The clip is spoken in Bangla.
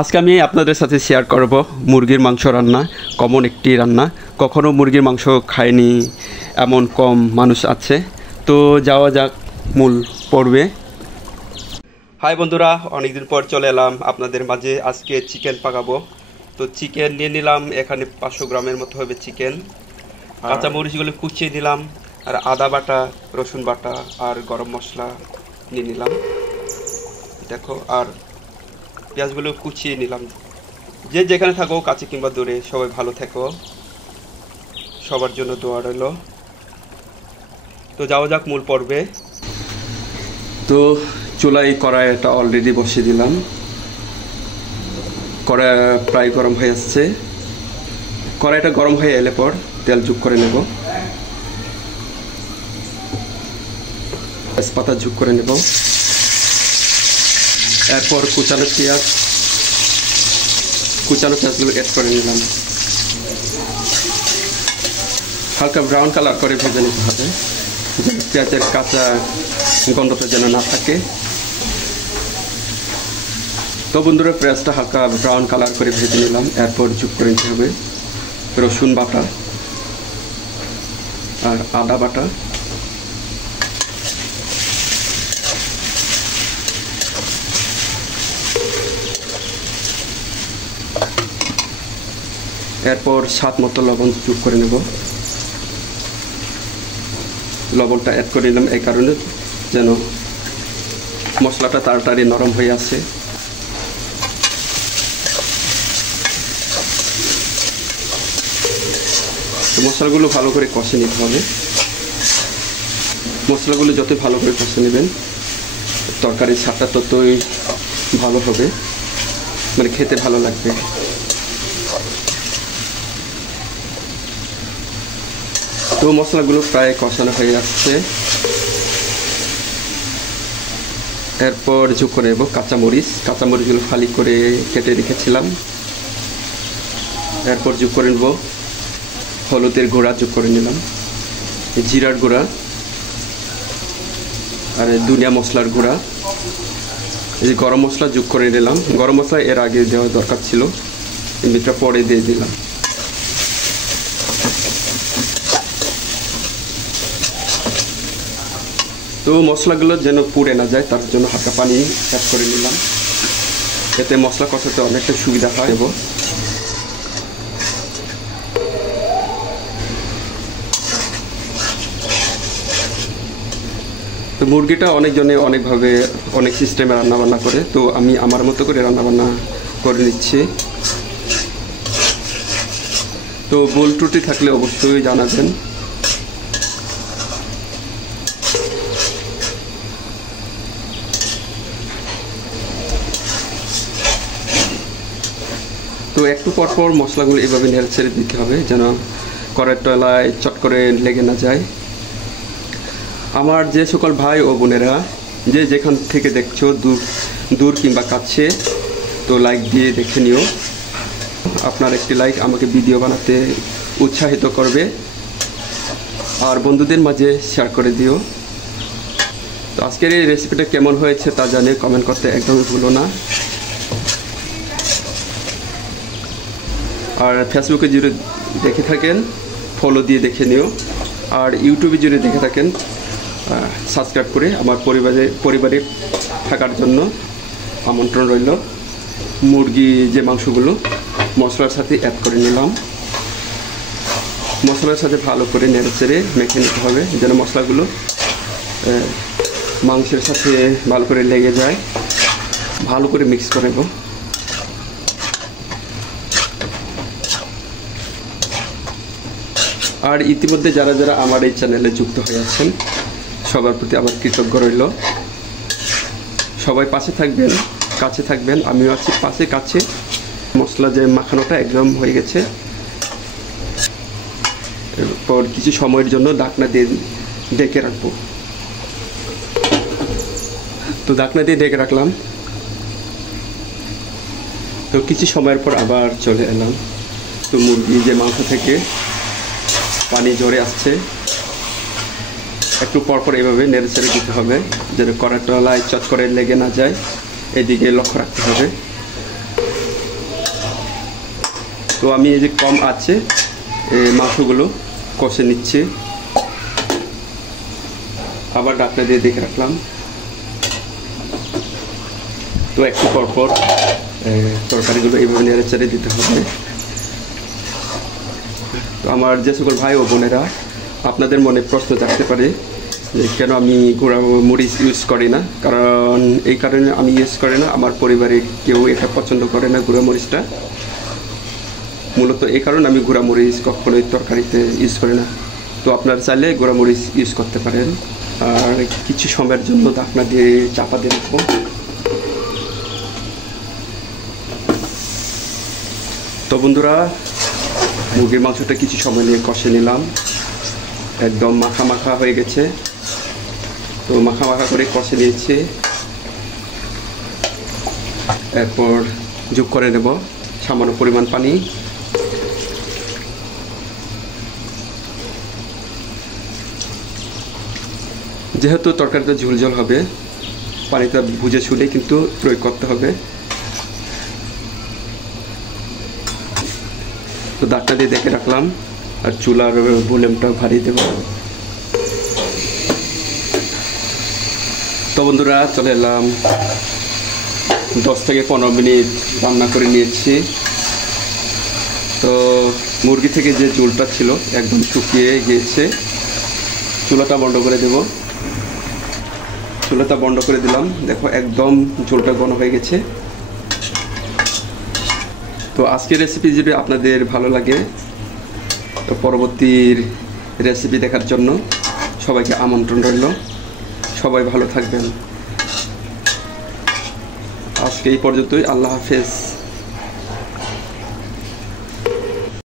আজকে আমি আপনাদের সাথে শেয়ার করব মুরগির মাংস রান্না। কমন একটি রান্না, কখনো মুরগির মাংস খায়নি এমন কম মানুষ আছে। তো যাওয়া যাক মূল পর্বে। হাই বন্ধুরা, অনেকদিন পর চলে এলাম আপনাদের মাঝে। আজকে চিকেন পাকাবো। তো চিকেন নিয়ে নিলাম, এখানে 500 গ্রামের মতো হবে চিকেন। কাঁচামরিচগুলো কুচিয়ে নিলাম, আর আদা বাটা, রসুন বাটা আর গরম মশলা নিয়ে নিলাম দেখো। আর পেঁয়াজগুলো কুচিয়ে নিলাম। যে যেখানে থাকো, কাছে কিংবা দূরে, সবাই ভালো থেকো, সবার জন্য দোয়া রইল। তো যাওয়া যাক মূল পর্বে। তো চুলায় কড়াইটা অলরেডি বসিয়ে দিলাম। কড়াই প্রায় গরম হয়ে আসছে। কড়াইটা গরম হয়ে এলে পর তেল যোগ করে নেব। তেজপাতা যোগ করে নেব। এরপর কুচানো পেঁয়াজগুলো অ্যাড করে নিলাম। হালকা ব্রাউন কালার করে ভেজে নিতে হবে, যেন পেঁয়াজের কাঁচা গন্ধটা যেন না থাকে। তো বন্ধুরা, পেঁয়াজটা হালকা ব্রাউন কালার করে ভেজে নিলাম। এরপর যোগ করে নিতে হবে রসুন বাটা আর আদা বাটা। এরপর স্বাদ মতো লবণ যোগ করে নেব। লবণটা অ্যাড করে নিলাম এই কারণে যেন মশলাটা তাড়াতাড়ি নরম হয়ে আসে। তো মশলাগুলো ভালো করে কষে নিতে হবে। মশলাগুলো যত ভালো করে কষে নেবেন, তরকারির স্বাদটা ততই ভালো হবে, মানে খেতে ভালো লাগবে। তো মশলাগুলো প্রায় কষানো হয়ে আসছে। এরপর যোগ করে নেব কাঁচামরিচগুলো ফালি করে কেটে রেখেছিলাম। এরপর যোগ করে নেব হলুদের গুঁড়া, যোগ করে নিলাম জিরার গুঁড়া আর ধনিয়া মশলার গুঁড়া। এই যে গরম মশলা যোগ করে নিলাম। গরম মশলা এর আগে দেওয়া দরকার ছিল, এমনিটা পরে দিয়ে দিলাম। তো মশলাগুলো যেন পুড়ে না যায়, তার জন্য হালকা পানি অ্যাড করে নিলাম, এতে মশলা কষাতে অনেকটা সুবিধা হয়। তো মুরগিটা অনেকজনে অনেকভাবে অনেক সিস্টেমে রান্নাবান্না করে, তো আমি আমার মতো করে রান্নাবান্না করে নিচ্ছি। তো ভুল ত্রুটি থাকলে অবশ্যই জানাবেন। তো একটু পরপর মশলাগুলো এভাবে নেড়ে ছেড়ে দিতে হবে, যেন কড়াইয়ের তলায় চট করে লেগে না যায়। আমার যে সকল ভাই ও বোনেরা যে যেখান থেকে দেখছো, দূর কিংবা কাছে, তো লাইক দিয়ে দেখে নিও। আপনার একটি লাইক আমাকে ভিডিও বানাতে উৎসাহিত করবে, আর বন্ধুদের মাঝে শেয়ার করে দিও। তো আজকের এই রেসিপিটা কেমন হয়েছে তা জানিয়ে কমেন্ট করতে একদমই ভুলো না। আর ফেসবুকে যদি দেখে থাকেন, ফলো দিয়ে দেখে নিও। আর ইউটিউবে যদি দেখে থাকেন, সাবস্ক্রাইব করে আমার পরিবারে থাকার জন্য আমন্ত্রণ রইল। মুরগি যে মাংসগুলো মশলার সাথে অ্যাড করে নিলাম। মশলার সাথে ভালো করে নেড়ে চেড়ে মেখে নিতে হবে, যেন মশলাগুলো মাংসের সাথে ভালো করে লেগে যায়। ভালো করে মিক্স করে নেব। আর ইতিমধ্যে যারা যারা আমার এই চ্যানেলে যুক্ত হয়ে আছেন, সবার প্রতি আমার কৃতজ্ঞ রইল। সবাই পাশে থাকবেন, কাছে থাকবেন, আমিও আছি কাছে। মশলা যে মাখানোটা একদম হয়ে গেছে। এরপর কিছু সময়ের জন্য ঢাকনা দিয়ে ঢেকে রাখবো। তো ঢাকনা দিয়ে ঢেকে রাখলাম। তো কিছু সময়ের পর আবার চলে এলাম। তো মুরগি যে মাংস থেকে পানি ঝরে আসছে, একটু পরপর এভাবে নেড়ে ছেড়ে দিতে হবে, যেন কড়াইয়ের তলায় চট করে লেগে না যায়। এদিকে লক্ষ্য রাখতে হবে। তো আমি এই যে কম আছে মাংসগুলো কষে নিচ্ছি, আবার ঢাকনা দিয়ে দেখে রাখলাম। তো একটু পরপর তরকারিগুলো এইভাবে নেড়ে চেড়ে দিতে হবে। তো আমার যে সকল ভাই ও বোনেরা, আপনাদের মনে প্রশ্ন থাকতে পারে যে কেন আমি গুঁড়া মরিচ ইউজ করি না, কারণ এই কারণে আমি ইউজ করি না, আমার পরিবারে কেউ এটা পছন্দ করে না গুঁড়া মরিচটা। মূলত এই কারণে আমি গুঁড়া মরিচ কখনোই তরকারিতে ইউজ করি না। তো আপনারা চাইলে গুঁড়া মরিচ ইউজ করতে পারেন। আর কিছু সময়ের জন্য ঢাকনা দিয়ে চাপা দিয়ে রাখবো। তো বন্ধুরা, মুরগির মাংসটা কিছু সময় নিয়ে কষে নিলাম, একদম মাখা মাখা হয়ে গেছে। তো মাখা মাখা করে কষে নিয়েছি। এরপর যোগ করে দেব সামান্য পরিমাণ পানি। যেহেতু তরকারিটা ঝোলঝোল হবে, পানিটা বুঝে শুলে কিন্তু প্রয়োগ করতে হবে। তো ঢাকনা দিয়ে দেখে রাখলাম, আর চুলার ভলিউমটা বাড়িয়ে দেব। তো বন্ধুরা, চলে এলাম 10 থেকে 15 মিনিট রান্না করে নিয়েছি। তো মুরগি থেকে যে ঝোলটা ছিল একদম শুকিয়ে গিয়েছে। চুলাটা বন্ধ করে দেব। চুলাটা বন্ধ করে দিলাম, দেখো একদম ঝোলটা ঘন হয়ে গেছে। তো আজকের রেসিপি যদি আপনাদের ভালো লাগে, তো পরবর্তী রেসিপি দেখার জন্য সবাইকে আমন্ত্রণ রইল। সবাই ভালো থাকবেন। আজকে এই পর্যন্তই। আল্লাহ হাফেজ।